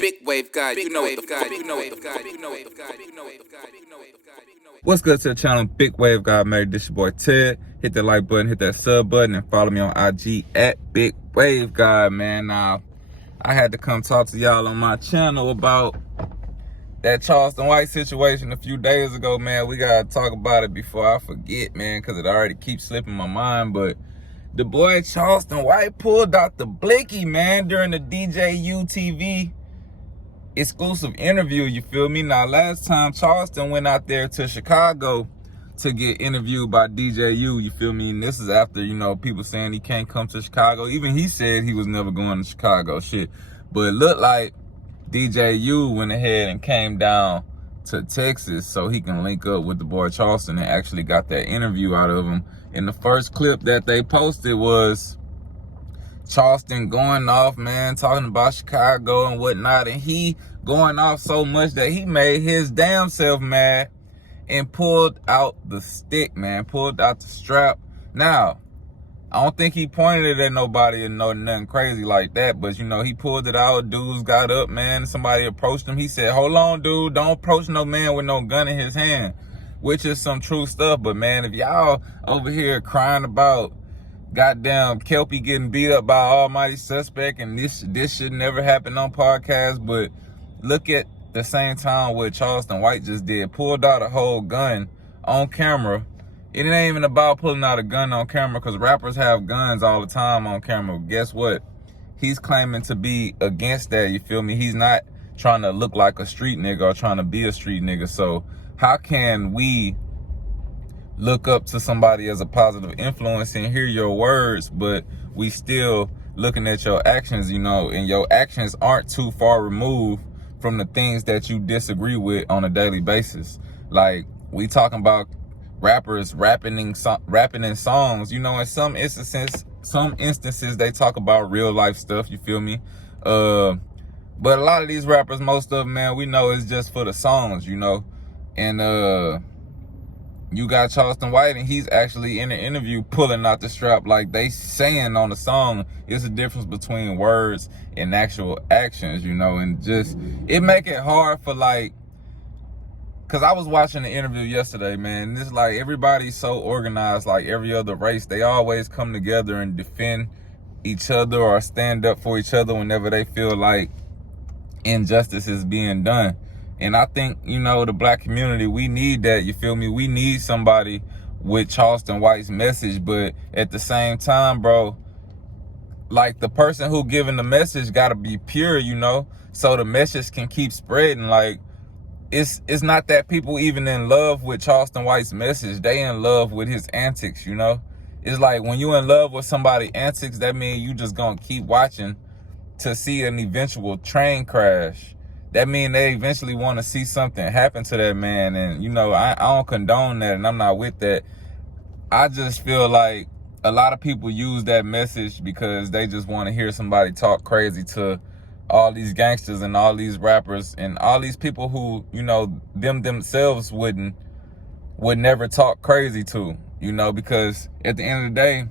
big wave guy. You know what the fuck. You know what the fuck. You know what the fuck. You know what the fuck. You know what the fuck. What's good to the channel? Big Wave God Made. This your boy Ted. Hit that like button, hit that sub button, and follow me on IG at Big Wave God, man. Now, I had to come talk to y'all on my channel about that Charleston White situation a few days ago, man. We gotta talk about it before I forget, man, because it already keeps slipping my mind. But the boy Charleston White pulled out the Blicky, man, during the DJU TV exclusive interview, you feel me? Now, last time Charleston went out there to Chicago to get interviewed by DJU, you feel me? And this is after, you know, people saying he can't come to Chicago. Even he said he was never going to Chicago, shit. But it looked like DJU went ahead and came down to Texas so he can link up with the boy Charleston and actually got that interview out of him. And the first clip that they posted was Charleston going off, man, talking about Chicago and whatnot, and he going off so much that he made his damn self mad and pulled out the stick, man, pulled out the strap. Now, I don't think he pointed it at nobody or nothing crazy like that, but, you know, he pulled it out. Dudes got up, man. Somebody approached him. He said, hold on, dude, don't approach no man with no gun in his hand, which is some true stuff. But, man, if y'all over here crying about goddamn Kelpie getting beat up by almighty suspect and this should never happen on podcast, but look at the same time what Charleston White just did. Pulled out a whole gun on camera. It ain't even about pulling out a gun on camera, because rappers have guns all the time on camera. Guess what? He's claiming to be against that, you feel me? He's not trying to look like a street nigga or trying to be a street nigga. So how can we look up to somebody as a positive influence and hear your words, but we still looking at your actions, you know, and your actions aren't too far removed from the things that you disagree with on a daily basis? Like, we talking about rappers rapping in songs, you know, in some instances they talk about real life stuff, you feel me? But a lot of these rappers, most of them, man, we know it's just for the songs, you know. And you got Charleston White, and he's actually in an interview pulling out the strap like they saying on the song. It's a difference between words and actual actions, you know, and just, it make it hard for, like, because I was watching the interview yesterday, man, and it's like everybody's so organized, like every other race. They always come together and defend each other or stand up for each other whenever they feel like injustice is being done. And I think, you know, the black community, we need that, you feel me? We need somebody with Charleston White's message, but at the same time, bro, like, the person who giving the message gotta be pure, you know, so the message can keep spreading. Like, it's not that people even in love with Charleston White's message. They in love with his antics, you know? It's like, when you in love with somebody's antics, that means you just gonna keep watching to see an eventual train crash. That means they eventually want to see something happen to that man. And, you know, I don't condone that, and I'm not with that. I just feel like a lot of people use that message because they just want to hear somebody talk crazy to all these gangsters and all these rappers and all these people who, you know, themselves would never talk crazy to, you know, because at the end of the day,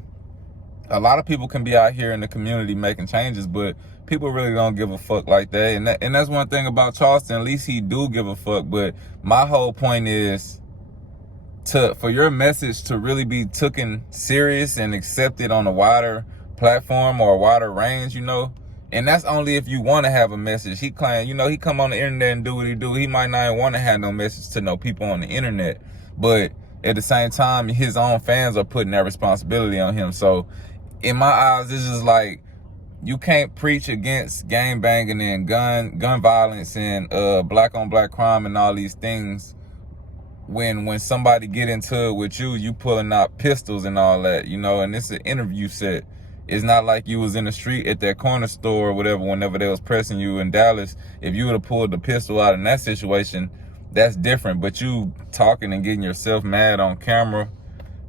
a lot of people can be out here in the community making changes, but people really don't give a fuck like that. And that's one thing about Charleston. At least he do give a fuck. But my whole point is for your message to really be taken serious and accepted on a wider platform or a wider range, you know. And that's only if you want to have a message. He claim, you know, he come on the internet and do what he do. He might not want to have no message to no people on the internet. But at the same time, his own fans are putting that responsibility on him. So in my eyes, it's just like, you can't preach against gang banging and gun violence and black on black crime and all these things when somebody get into it with you pulling out pistols and all that, you know. And it's an interview set. It's not like you was in the street at that corner store or whatever whenever they was pressing you in Dallas. If you would have pulled the pistol out in that situation, that's different. But you talking and getting yourself mad on camera,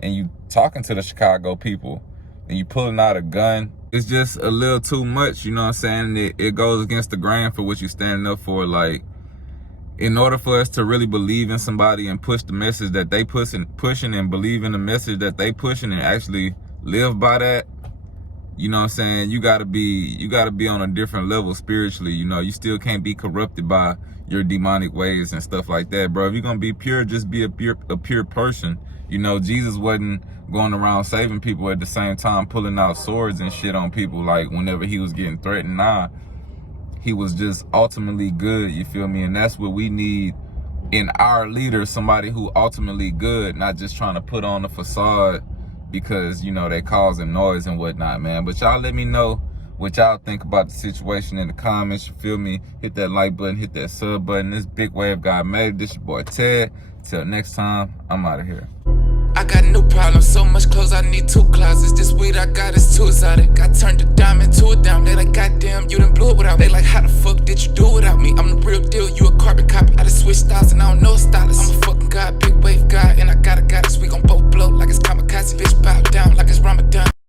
and you talking to the Chicago people, and you pulling out a gun, it's just a little too much, you know what I'm saying? It goes against the grain for what you're standing up for. Like, in order for us to really believe in somebody and push the message that they pushing and believe in the message that they pushing and actually live by that, You know what I'm saying? You gotta be on a different level spiritually. You know, you still can't be corrupted by your demonic ways and stuff like that, bro. If you're gonna be pure, just be a pure person. You know, Jesus wasn't going around saving people at the same time pulling out swords and shit on people like whenever he was getting threatened. Nah, he was just ultimately good, you feel me? And that's what we need in our leader, somebody who ultimately good, not just trying to put on a facade because, you know, they causing noise and whatnot, man. But y'all let me know what y'all think about the situation in the comments, you feel me? Hit that like button, hit that sub button. This Big Wave God made it. This your boy Ted. Till next time, I'm out of here. I got no problem, so much clothes I need 2 closets. This weed I got is too exotic. I turned a dime into a dime. They like, goddamn, you done blew it without. They like, how the fuck did you do it without me? I'm the real deal, you a carbon copy. I just switched styles and I don't know a stylist. I'm a fucking god, big wave god, and I got a goddess. We gon' both blow like it's kamikaze. Bitch bow down like it's Ramadan.